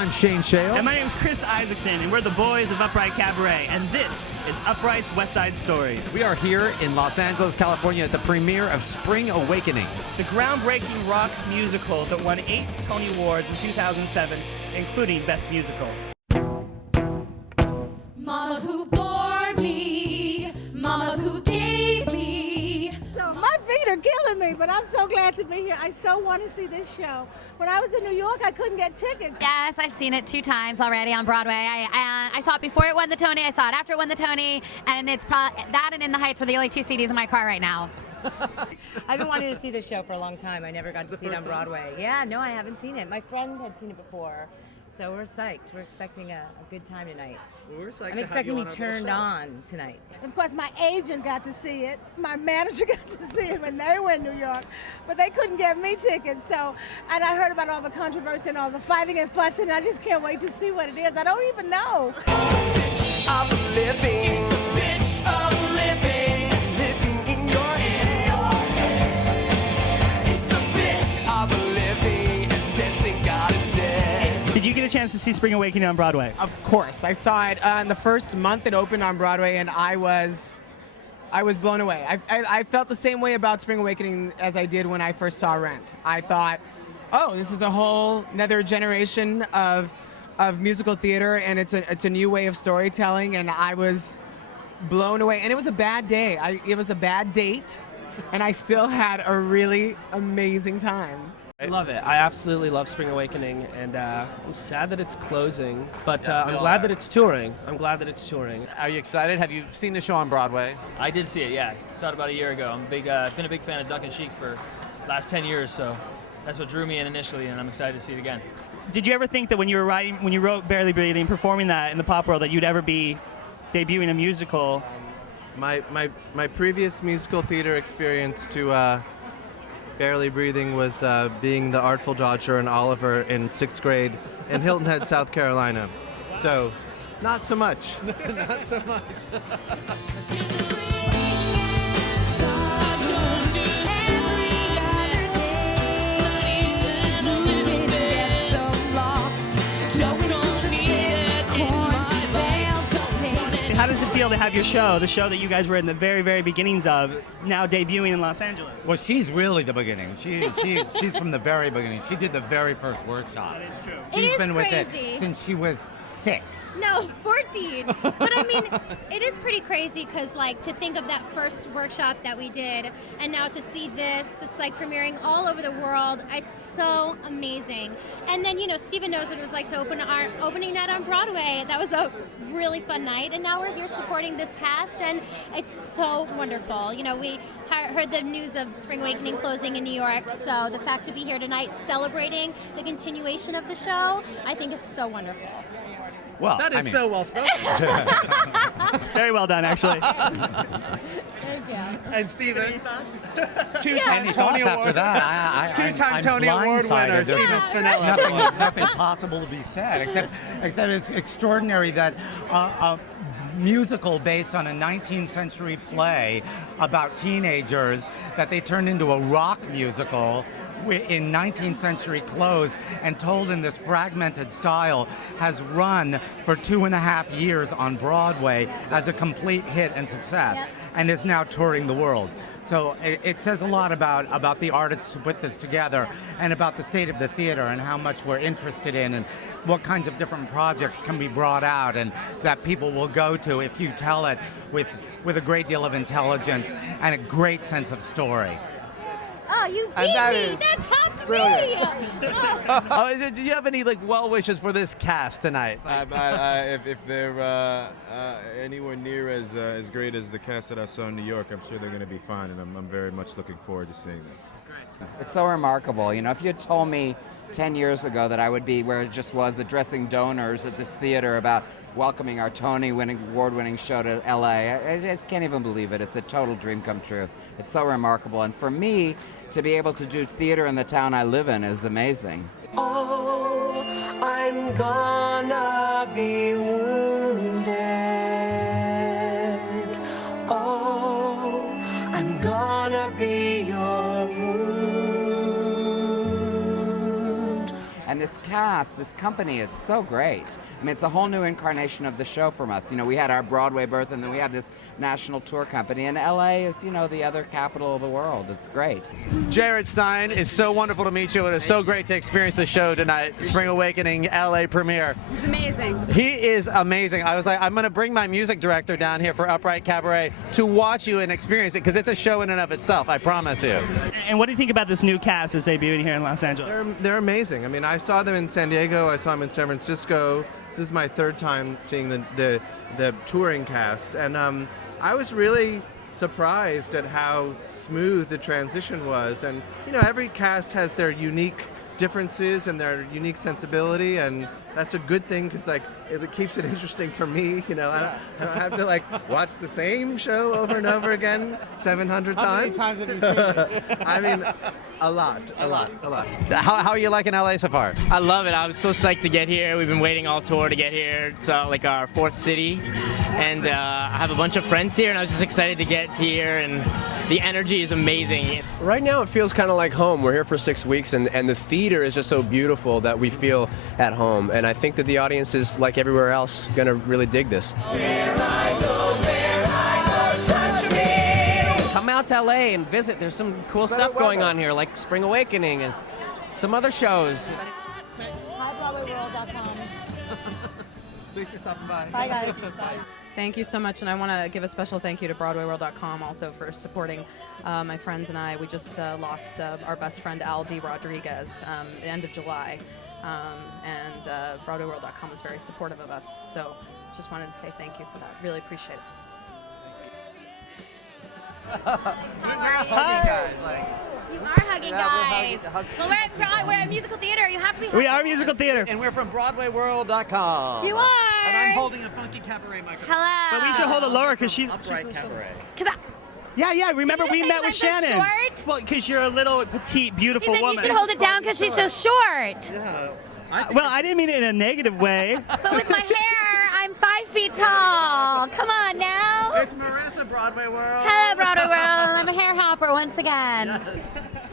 I'm Shane Scheel. And my name is Chris Isaacson, and we're the boys of Upright Cabaret, and this is Upright's West Side Stories. We are here in Los Angeles, California at the premiere of Spring Awakening, The groundbreaking rock musical that won 8 Tony Awards in 2007, including Best Musical. Mama who bore me, Mama who gave me. So my feet are killing me, but I'm so glad to be here. I so want to see this show. When I was in New York, I couldn't get tickets. Yes, I've seen it 2 times already on Broadway. I saw it before it won the Tony. I saw it after it won the Tony, and it's that and In the Heights are the only 2 CDs in my car right now. I've been wanting to see this show for a long time. I never got to see it on Broadway. Yeah, no, I haven't seen it. My friend had seen it before, so we're psyched. We're expecting a good time tonight. We're psyched I'm expecting to be turned on tonight. Of course, my agent got to see it. My manager got to see it when they were in New York, but they couldn't get me tickets. So, and I heard about all the controversy and all the fighting and fussing, and I just can't wait to see what it is. I don't even know. It's the bitch of living. It's the bitch of living. Living in your head. It's the bitch of living and sensing God is dead. Did you get a chance to see Spring Awakening on Broadway? Of course, I saw it in the first month it opened on Broadway, and I was blown away. I felt the same way about Spring Awakening as I did when I first saw Rent. I thought, oh, this is a whole another generation of musical theater, and it's a new way of storytelling, and I was blown away. And it was a bad day. It was a bad date, and I still had a really amazing time. I love it. I absolutely love Spring Awakening, and I'm sad that it's closing, but I'm glad that it's touring. Are you excited? Have you seen the show on Broadway? I did see it, yeah. Saw it about a year ago. I'm been a big fan of Duck and Chic for the last 10 years, so that's what drew me in initially, and I'm excited to see it again. Did you ever think that when you wrote Barely Breathing, performing that in the pop world, that you'd ever be debuting a musical? My previous musical theater experience to Barely Breathing was being the Artful Dodger and Oliver in 6th grade in Hilton Head, South Carolina. So, not so much. Not so much. How does it feel to have your show, the show that you guys were in the very, very beginnings of, now debuting in Los Angeles? Well, she's really the beginning. She's from the very beginning. She did the very first workshop. That is true. She's It is been with crazy. it since she was 6. No, 14. But I mean, it is pretty crazy because, like, to think of that first workshop that we did, and now to see this, it's like premiering all over the world. It's so amazing. And then, Stephen knows what it was like to open our opening night on Broadway. That was a really fun night, and now we're here supporting this cast, and it's so wonderful. We heard the news of Spring Awakening closing in New York, so the fact to be here tonight celebrating the continuation of the show, I think is so wonderful. Well, That is so well spoken. Very well done, actually. Thank you. And Stephen, Any thoughts after that? Two-time Tony Award winner, Stephen Spinella. Nothing possible to be said, except it's extraordinary that a musical based on a 19th century play about teenagers that they turned into a rock musical in 19th century clothes and told in this fragmented style has run for 2.5 years on Broadway as a complete hit and success, and is now touring the world. So it says a lot about the artists who put this together, and about the state of the theater and how much we're interested in, and what kinds of different projects can be brought out and that people will go to if you tell it with a great deal of intelligence and a great sense of story. Oh, you beat me! That topped me! Do you have any well wishes for this cast tonight? If they're anywhere near as great as the cast that I saw in New York, I'm sure they're going to be fine, and I'm very much looking forward to seeing them. It's so remarkable. If you had told me 10 years ago that I would be where it just was addressing donors at this theater about welcoming our award-winning show to LA, I just can't even believe it. It's a total dream come true. It's so remarkable. And for me, to be able to do theater in the town I live in is amazing. Oh, I'm gonna be wounded. Oh, I'm gonna be your wound. And And this cast, this company is so great. I mean, it's a whole new incarnation of the show from us. You know, we had our Broadway birth, and then we have this national tour company, and LA is, you know, the other capital of the world. It's great. Jared Stein, it's so wonderful to meet you, and it's so great to experience the show tonight, Spring Awakening LA premiere. It's amazing. He is amazing. I was like, I'm going to bring my music director down here for Upright Cabaret to watch you and experience it, because it's a show in and of itself, I promise you. And what do you think about this new cast that's debuting here in Los Angeles? They're amazing. I mean, I saw them in San Diego. I saw them in San Francisco. This is my third time seeing the touring cast, and I was really surprised at how smooth the transition was. And you know, every cast has their unique differences and their unique sensibility, and that's a good thing, because like it keeps it interesting for me. You know, I don't have to like watch the same show over and over again 700 times. How many times have you seen it? I mean, a lot. How are you liking LA so far? I love it. I was so psyched to get here. We've been waiting all tour to get here. It's like our fourth city, and I have a bunch of friends here, and I was just excited to get here, and the energy is amazing. Right now it feels kind of like home. We're here for 6 weeks, and the theater is just so beautiful that we feel at home, and I think that the audience is, like everywhere else, going to really dig this. Come out to LA and visit. There's some cool stuff going on here, like Spring Awakening and some other shows. BroadwayWorld.com. Thanks for stopping by. Bye, guys. Thank you so much, and I want to give a special thank you to BroadwayWorld.com also for supporting my friends and I. We just lost our best friend Al D. Rodriguez the end of July, and BroadwayWorld.com was very supportive of us. So just wanted to say thank you for that. Really appreciate it. You are hugging guys. Well, we're at musical theater. You have to be hugging. We are musical theater. And we're from BroadwayWorld.com. You are. And I'm holding a funky cabaret microphone. Hello. But we should hold it lower, because she's Upright Cabaret. Yeah. Remember we met with I'm so Shannon. short? Well, because you're a little petite, beautiful He's like, woman. you should hold it down because she's so short. Yeah. Well, I didn't mean it in a negative way. But with my hair, I'm 5 feet tall. Come on now. It's Marissa, Broadway World. Hello, Broadway World. I'm a hair hopper once again.